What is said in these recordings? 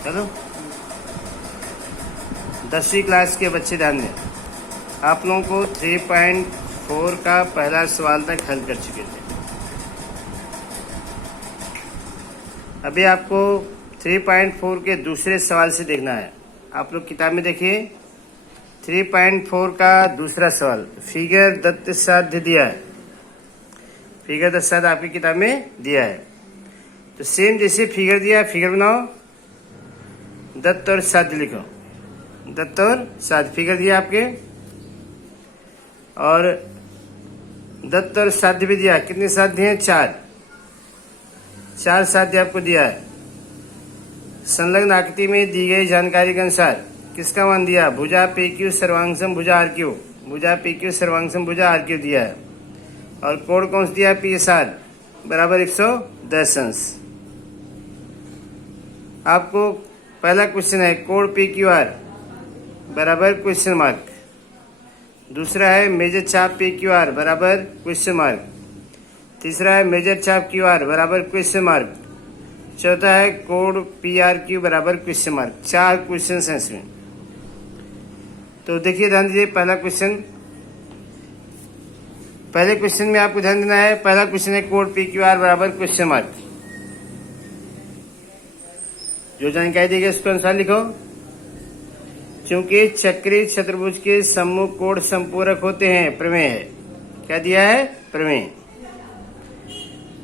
चलो 10वीं क्लास के बच्चे ध्यान दें। आप लोगों को 3.4 का पहला सवाल तक हल कर चुके थे। अभी आपको 3.4 के दूसरे सवाल से देखना है। आप लोग किताब में देखिए 3.4 का दूसरा सवाल फिगर दत्त साध्य दिया है। फिगर दत्त साध्य आपकी किताब में दिया है। तो सेम जैसे फिगर दिया, फिगर बनाओ, दत्त और साध्य लिखो। दत्त और साध्य फिगर दिया आपके, और दत्त और साध्य भी दिया। कितने साध्य हैं? 4 साध्य आपको दिया है। संलग्न आकृति में दी गई जानकारी के अनुसार किसका मान दिया? भुजा पी क्यू सर्वांगसम भुजा आर क्यू। भुजा पी क्यू सर्वांगसम भुजा आर क्यू दिया है। और कोण कौन सा दिया? पी एस आर बराबर 110 अंश। आपको पहला क्वेश्चन है कोण पी क्यू आर बराबर क्वेश्चन मार्क। दूसरा है मेजर चाप पी क्यू आर बराबर क्वेश्चन मार्क। तीसरा है मेजर चाप क्यू आर बराबर क्वेश्चन मार्क। चौथा है कोण पी आर क्यू बराबर क्वेश्चन मार्क। 4 क्वेश्चन हैं इसमें। तो देखिए, ध्यान दीजिए। पहला क्वेश्चन, पहले क्वेश्चन में आपको ध्यान देना है। पहला क्वेश्चन है कोण पी क्यू आर बराबर क्वेश्चन मार्क। जो जानकारी दी गई उसके अनुसार लिखो। चूंकि चक्रीय चतुर्भुज के सम्मुख कोण संपूरक होते हैं, प्रमेय है। क्या दिया है? प्रमेय।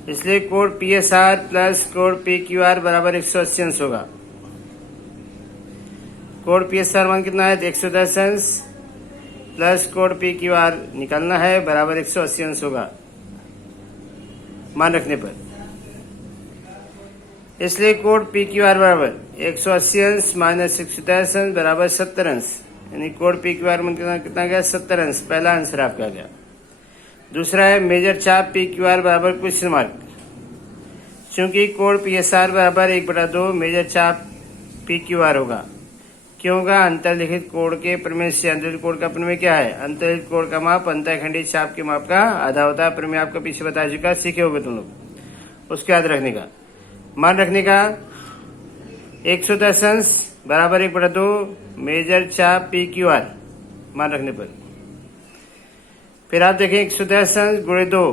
इसलिए कोण पी एस आर प्लस कोण पी क्यू आर बराबर 180 अंश होगा। कोण पी एस आर मान कितना है? 110 अंश प्लस कोण पी क्यू आर निकालना है बराबर 180 अंश होगा मान रखने पर। इसलिए कोण पी क्यू आर बराबर 180 अंश माइनस 110 अंश बराबर 70 अंश। यानी कोण पी क्यू आर मान कितना गया? 70 अंश। पहला आंसर आपका गया। दूसरा है मेजर चाप पी क्यू आर बराबर क्वेश्चन मार्क। चूंकि कोण पी एस आर बराबर 1/2 मेजर चाप पी क्यू आर होगा। क्यों होगा? अंतर्लिखित कोण के प्रमेय से। अंतर्लिखित कोण का प्रमेय क्या है? अंतर्लिखित कोण का माप अंतःखंडीय चाप के माप का आधा होता है। प्रमेय आपका पीछे बता चुका, सीखे होगे तुम लोग। उसको याद रखने का, मान रखने का। 110 अंश बराबर 1/2 मेजर चाप पी क्यू आर मान रखने पर। फिर आप देखें 110 अंश गुणे 2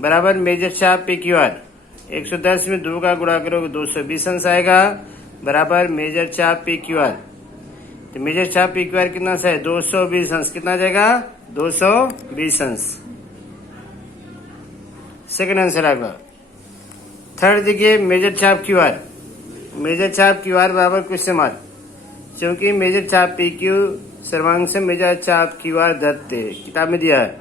बराबर मेजर चाप पी क्यू आर। 110 में 2 का गुणा करोगे 220 अंश आएगा बराबर मेजर चाप पी क्यू आर। तो मेजर चाप पी क्यू आर कितना है? 220 अंश। कितना जाएगा? 220 अंश। सेकंड आंसर आपका। थर्ड देखिए मेजर चाप क्यू आर। मेजर चाप क्यू आर बराबर क्वेश्चन मार्क। क्योंकि मेजर चाप पी क्यू सर्वांगसम मेजर चाप क्यू आर दत्त किताब में दिया है।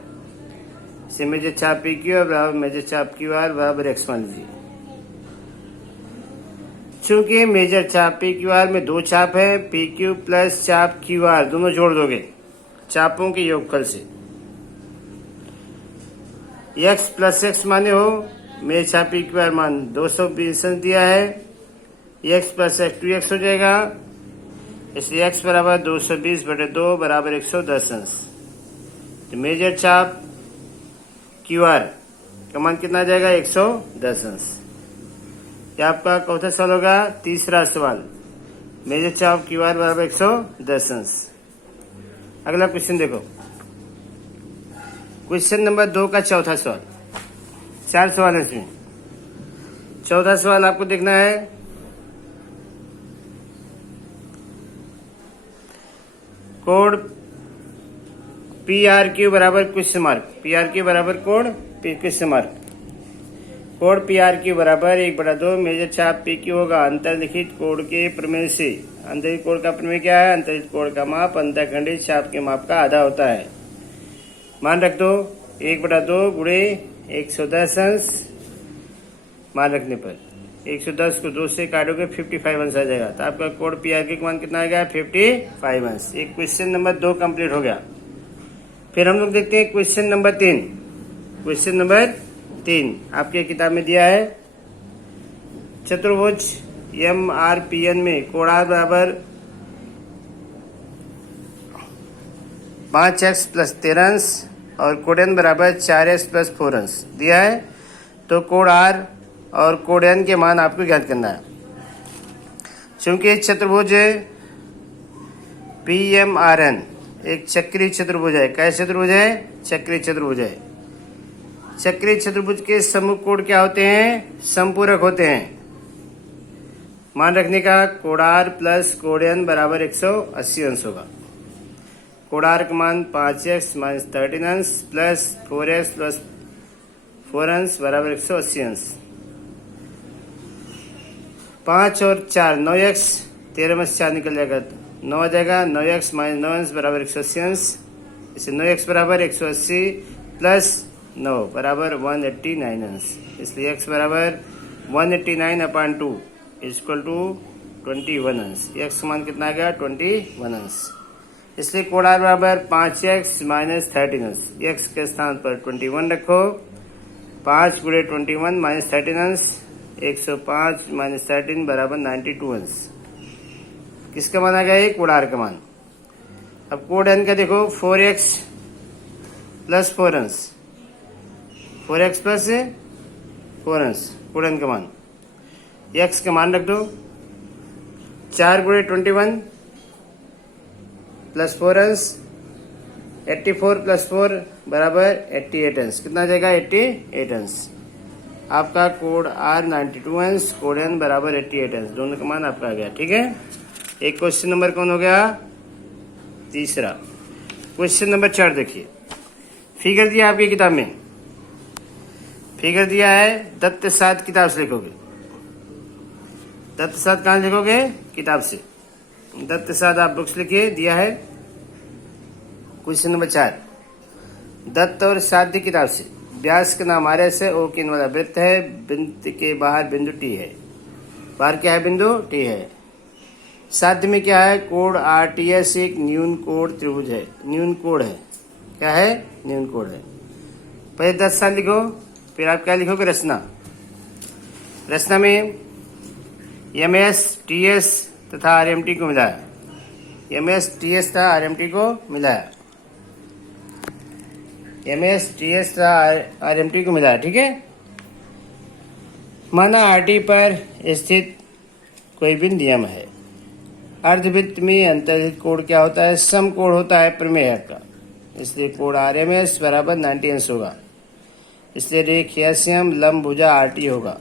से मेजर चाप पी क्यू बराबर मेजर चाप क्यू आर बराबर एक्स मान लीजिए। चूंकि मेजर चाप पी क्यू आर में 2 चाप है, पी क्यू प्लस चाप क्यू आर दोनों जोड़ दोगे चापों के योगफल से। x प्लस एक्स माने हो मेजर चाप पी क्यू आर मान 220 अंश दिया है। x प्लस एक्स 2x हो जाएगा। इसलिए x बराबर 220/2 बराबर 110 अंश। तो मेजर चाप क्यू आर का मान कितना आ जाएगा? 110 अंश। क्या आपका कौन सा सवाल होगा? तीसरा सवाल। मेजर चाप क्यू आर बराबर 110 अंश। अगला क्वेश्चन देखो, क्वेश्चन नंबर 2 का चौथा सवाल। 4 सवाल है इसमें। चौथा सवाल आपको देखना है। कोण पी आर क्यू बराबर question mark. P R Q बराबर कोण क्वेश्चन मार्क। कोण पी आर क्यू बराबर 1/2 मेजर चाप पी क्यू होगा अंतर्लिखित कोण के प्रमेय से। अंतर्लिखित कोण का प्रमेय क्या है? अंतर्लिखित कोण का माप अंतःखंडीय चाप के माप का आधा होता है। मान रख दो 1/2 गुणे 110 अंश मान रखने पर 110 को 2 से काटोगे 55 अंश आ जाएगा। तो आपका कोण पी आर क्यू मान कितना आएगा? 55 अंश। एक क्वेश्चन नंबर 2 कंप्लीट हो गया। फिर हम लोग देखते हैं क्वेश्चन नंबर 3। क्वेश्चन नंबर 3 आपके किताब में दिया है। चतुर्भुज एम आर पी एन में कोणार्क बराबर 5x प्लस 13 अंश और कोण बराबर 4x प्लस 4 अंश दिया है। तो कोण आर और कोण एन के मान आपको ज्ञात करना है। चूंकि चतुर्भुज PMRN एक चक्रीय चतुर्भुज है। कैसे चतुर्भुज है? चक्रीय चतुर्भुज है। चक्रीय चतुर्भुज के सम्मुख कोण क्या होते हैं? समपूरक होते हैं। मान रखने का, कोण R प्लस कोण N बराबर 180 अंश होगा। कोण R का मान 5x माइनस 13 अंश प्लस 4x प्लस 4 अंश बराबर 180 अंश। 5 और 4 9x, 13 में से 4 निकल जाएगा, 9 आ जाएगा। 9x माइनस 9 अंश बराबर 180 अंश। इसे 9x बराबर 180 प्लस 9 बराबर 189 अंश। इसलिए x बराबर 189/2 इक्वल टू 21 अंश। x का मान कितना आ गया? 21 अंश। इसलिए कोण R बराबर 5x माइनस 13 अंश। x के स्थान पर 21 रखो। 5 गुणे 21 माइनस 13 अंश, 105 माइनस 13 बराबर 92 अंश। किसका मान आ गया? ये कोण R का मान। अब कोण N का देखो, 4x प्लस 4 अंश, 4x प्लस 4 अंश कोण N का मान। x का मान रख दो। 4 गुणे 21 प्लस 4 अंश, 84 प्लस 4 बराबर 88 अंश। कितना आ जाएगा? 88 अंश। आपका कोण R 92 अंश, कोण N बराबर 88 अंश। दोनों का मान आपका आ गया। ठीक है, एक क्वेश्चन नंबर कौन हो गया? तीसरा। क्वेश्चन नंबर 4 देखिए। फिगर दिया आपकी किताब में, फिगर दिया है। दत्त सात किताब से लिखोगे। दत्त सात कहाँ लिखोगे? किताब से। दत्त सात आप बुक्स लिखिए, दिया है। क्वेश्चन नंबर 4, दत्त और साध्य किताब से। व्यास का नाम आर्य से ओ किन वाला वृत्त है। वृत्त के बाहर बिंदु T है। बाहर क्या है? बिंदु T है। साध्य में क्या है? कोण RTS एक न्यून कोण त्रिभुज है। न्यून कोण है। क्या है? न्यून कोण है। पहले 10 साल लिखो, फिर आप क्या लिखोगे? रचना। रचना में MS TS तथा RMT को मिलाया। MS TS तथा RMT को मिलाया। MS TS तथा RMT को मिलाया। ठीक है। माना RT पर स्थित कोई भी नियम है। अर्धवृत्त में अंतर्हित कोण क्या होता है? समकोण होता है प्रमेय का। इसलिए कोण RMS बराबर 90 अंश होगा। इसलिए रेखीयस्यम लंब भुजा RT होगा।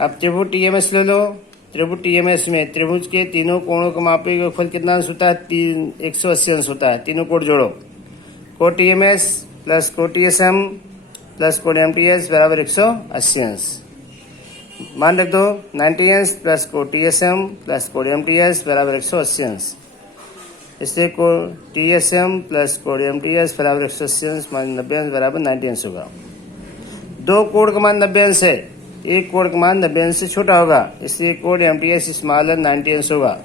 अब त्रिभुज TMS ले लो। त्रिभुज TMS में त्रिभुज के तीनों कोणों का मापी योगफल कितना अंश होता है? 180 अंश होता है। तीनों कोण जोड़ो। कोण TMS प्लस कोण TSM प्लस कोण MTS बराबर 180 अंश। मान रख दो, 90 अंश प्लस कोण TSM प्लस कोण MTS बराबर 180 अंश। इसलिए कोण TSM प्लस कोण MTS बराबर 180 अंश मान 90 अंश बराबर 90 अंश होगा। दो कोण का मान 90 अंश है, एक कोण का मान 90 अंश से छोटा होगा। इसलिए कोण MTS स्मॉलर 90 अंश होगा।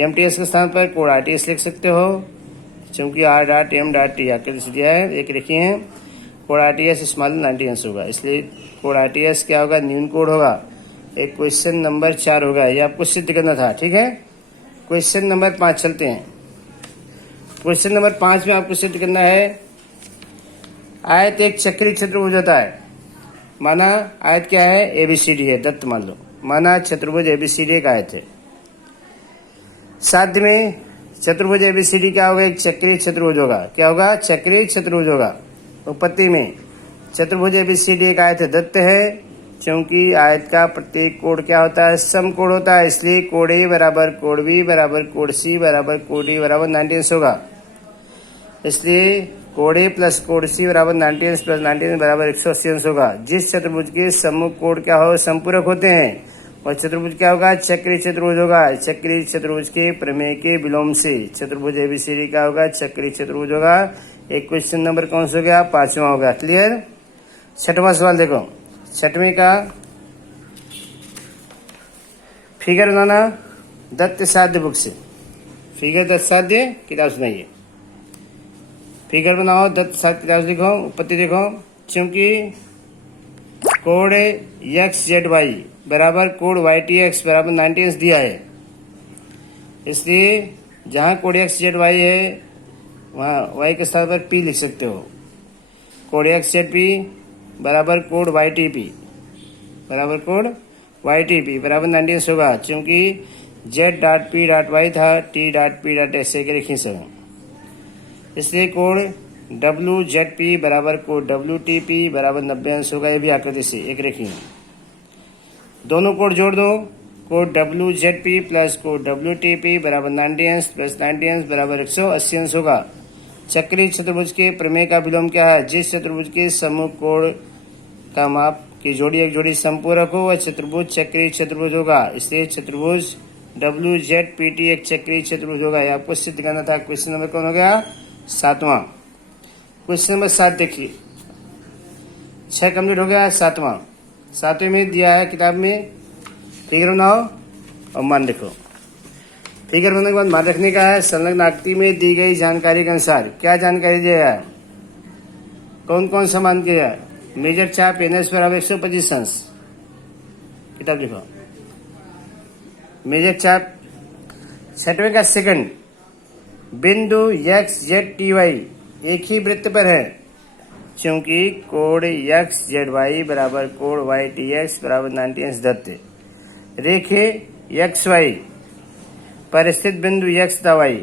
MTS के स्थान पर कोण RTS लिख सकते हो, क्योंकि R dot M dot T आकर दिया है। एक लिखे हैं, कोण RTS स्मॉलर 90 अंश होगा। इसलिए कोण RTS क्या होगा? न्यून कोण होगा। एक क्वेश्चन नंबर 4 होगा। ये आपको सिद्ध करना था। ठीक है, क्वेश्चन नंबर 5 चलते हैं। क्वेश्चन नंबर 5 में आपको सिद्ध करना है, आयत एक चक्रीय चतुर्भुज होता है। माना आयत क्या है? ABCD है। दत्त मान लो। माना चतुर्भुज ABCD एक आयत है। साध्य में चतुर्भुज ABCD क्या होगा? एक चक्रीय चतुर्भुज होगा। क्या होगा? चक्रीय चतुर्भुज होगा। उत्पत्ति में चतुर्भुज ABCD एक आयत है। दत्त है, क्योंकि आयत का प्रत्येक कोण क्या होता है? समकोण होता है। इसलिए कोण A बराबर कोण B बराबर कोण C बराबर कोण D बराबर 90 अंश होगा। इसलिए कोण A प्लस कोण C बराबर 90 अंश प्लस 90 अंश बराबर 180 अंश होगा। जिस चतुर्भुज के सम्मुख कोण क्या हो? समपूरक होते हैं। और चतुर्भुज क्या होगा? चक्रीय चतुर्भुज होगा। चक्रीय चतुर्भुज के प्रमेय के विलोम से चतुर्भुज ABCD क्या होगा? चक्रीय चतुर्भुज होगा। एक क्वेश्चन नंबर कौन सा हो गया? 5वां हो गया। क्लियर। 6वां सवाल देखो। 6वें का फिगर बनाना दत्त साध्य बुक से। फिगर दत्त साध्य किताब सुनाइए। फिगर बनाओ, दत्त साध्य किताब लिखो। उत्पत्ति देखो। क्योंकि कोण XZY बराबर कोण YTX बराबर 90 अंश दिया है, इसलिए जहाँ कोण XZY है वहाँ Y के स्थान पर P लिख सकते हो। कोण XZP बराबर कोण YTP बराबर कोण वाई टी पी बराबर 90 होगा, क्योंकि Z dot P dot Y था, टी डॉट पी डॉट ऐसे के लिखी सर, इसलिए कोण डब्ल्यू जेड पी बराबर कोण डब्ल्यू टी पी बराबर 90 होगा। ये भी आकृति से एक रेखी है। दोनों कोण जोड़ दो, कोण डब्ल्यू जेड पी प्लस कोण डब्ल्यू टी पी बराबर 90 प्लस 90 बराबर 180 होगा। चक्रीय चतुर्भुज के प्रमेय का विलोम क्या है? जिस चतुर्भुज के समूह कोण का माप की जोड़ी एक जोड़ी समपूरक हो वह चतुर्भुज चक्रीय चतुर्भुज होगा। इसलिए चतुर्भुज डब्ल्यू जेड पी टी एक चक्रीय चतुर्भुज होगा। यह आपको सिद्ध करना था। क्वेश्चन नंबर कौन हो गया? 7वां। क्वेश्चन नंबर 7 देखिए, 6 कंप्लीट हो गया, 7वां। 7वें में दिया है किताब में, फिगर बनाओ और मान रखो। फिगर बनाने के बाद मान रखने का है। संलग्न आकृति में दी गई जानकारी के अनुसार क्या जानकारी दिया है? कौन कौन सा मान किया है? मेजर चाप एनएस बराबर 125 अंश, किताब लिखो। मेजर चाप 6वें का सेकंड, बिंदु एक्स जेड टी वाई एक ही वृत्त पर है, क्योंकि कोण एक्स जेड वाई बराबर कोण वाई टी एक्स बराबर 90 अंश दत्त है। रेखे एक्स वाई पर स्थित बिंदु एक्स तथा वाई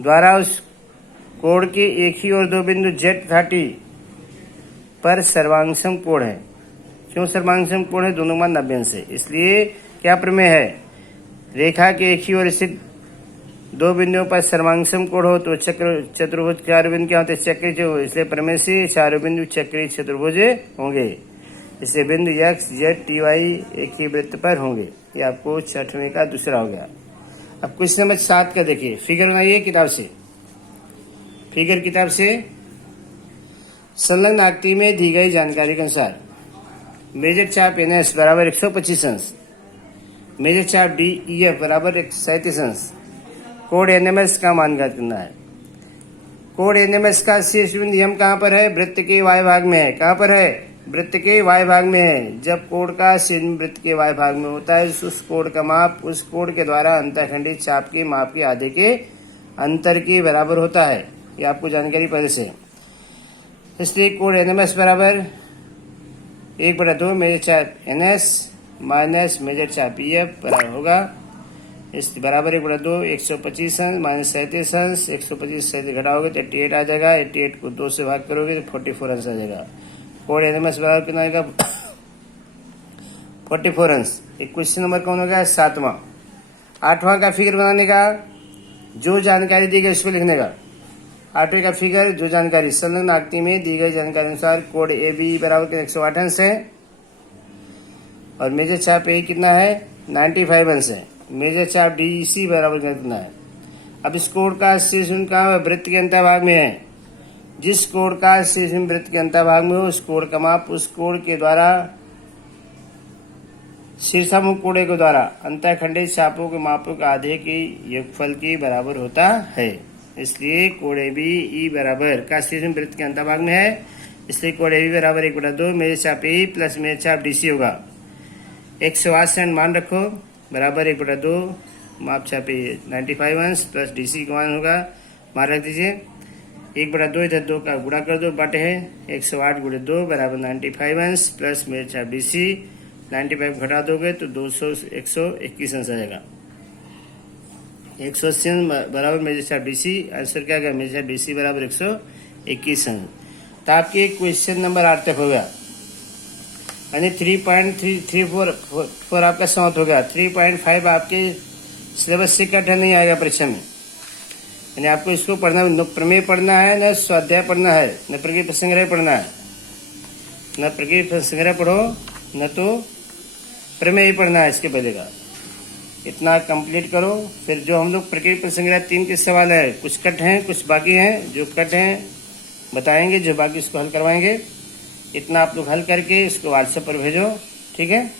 द्वारा उस कोण के एक ही और दो बिंदु जेड तथा टी पर सर्वांगसम कोण है। क्यों सर्वांगसम कोण है? दोनों मान 90 अंश है। इसलिए क्या प्रमेय है? रेखा के एक ही ओर स्थित दो बिंदुओं पर सर्वांगसम कोण हो तो चतुर्भुज चार बिंदु क्या होते हैं? चक्रीय चतुर्भुज। इसलिए प्रमेय से चारों बिंदु चक्रीय चतुर्भुज होंगे। इसलिए बिंदु एक्स जेड टी वाई एक ही वृत्त पर होंगे। ये आपको 6वें का दूसरा हो गया। अब क्वेश्चन नंबर 7 का देखिए, फिगर बनाइए किताब से। फिगर किताब से संलग्न आकृति में दी गई जानकारी के अनुसार मेजर चाप एन एस बराबर 125 अंश, मेजर चाप डी ई एफ बराबर 37 अंश, कोण एनएमएस का मान ज्ञात करना है। कोण एनएमएस का शीर्ष बिंदु एम कहाँ पर है? वृत्त के वाय भाग में है। कहाँ पर है? वृत्त के वाय भाग में है। जब कोण का शीर्ष वृत्त के वाय भाग में होता है, उस कोण का माप उस कोण के द्वारा अंतःखंडित चाप के माप के आधे के अंतर के बराबर होता है। ये आपको जानकारी पहले से। इसलिए कोण एनएमएस बराबर 1/2 मेजर चाप एनएस माइनस मेजर चाप ईएफ बराबर होगा इस बराबर 1/2 125 अंश माइनस 37 अंश। 125 से घटाओगे तो 88 आ जाएगा। 88 को 2 से भाग करोगे तो 44 अंश आ जाएगा। कोण एनएमएस बराबर कितना आएगा? 44 अंश। क्वेश्चन नंबर कौन हो गया? 7वां। 8वां का फिगर बनाने का जो जानकारी दी गई उसको लिखने का। 8वें का फिगर जो जानकारी संलग्न आकृति में दी गई जानकारी अनुसार कोण ए बी बराबर 108 अंश है और मेजर चाप ए कितना है? 95 अंश है। मेजर चाप डी सी बराबर कितना है? अब इस कोण का शीर्ष बिंदु कहाँ है? वृत्त के अंतःभाग में है। जिस कोण का शीर्ष बिंदु वृत्त के अंतःभाग में हो उस कोण का माप उस कोण के द्वारा शीर्षामुख कोण के द्वारा अंतःखंडित चापों के मापों के आधे के योगफल के बराबर होता है। इसलिए कोण ए बी ई बराबर का शीर्ष बिंदु वृत्त के अंतःभाग में है। इसलिए कोण ए बी बराबर 1/2 मेजर चाप ए प्लस मेजर चाप डी सी होगा। 180 मान रखो बराबर 1/2 माप चाप 95 अंश प्लस डी सी का मान होगा। मान रख दीजिए 1/2 इधर 2 का गुणा कर दो, बटे है 108 × 2 बराबर 95 अंश प्लस मेजर चाप डी सी 95 घटा दोगे तो 121 अंश आ जाएगा। 180 अंश बराबर मेजर चाप डी सी। आंसर क्या गया? मेजर चाप डी सी बराबर 121 अंश। तो आपके क्वेश्चन नंबर 8 तक हो गया, यानी 3.334 आपका समाप्त हो गया। 3.5 आपके सिलेबस से कट नहीं आएगा परीक्षा में। यानी आपको इसको पढ़ना, न प्रमेय पढ़ना है, न स्वाध्याय पढ़ना है, न प्रकृति संग्रह पढ़ना है। न प्रकृति संग्रह पढ़ो न तो प्रमेय पढ़ना है इसके पहले का। इतना कंप्लीट करो। फिर जो हम लोग प्रकृति संग्रह 3 के सवाल है, कुछ कट हैं कुछ बाकी हैं। जो कट हैं बताएंगे, जो बाकी उसको हल करवाएंगे। इतना आप लोग हल करके इसको व्हाट्सएप पर भेजो, ठीक है।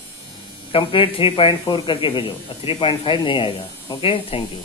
कंप्लीट 3.4 करके भेजो और 3.5 नहीं आएगा। Okay, thank you.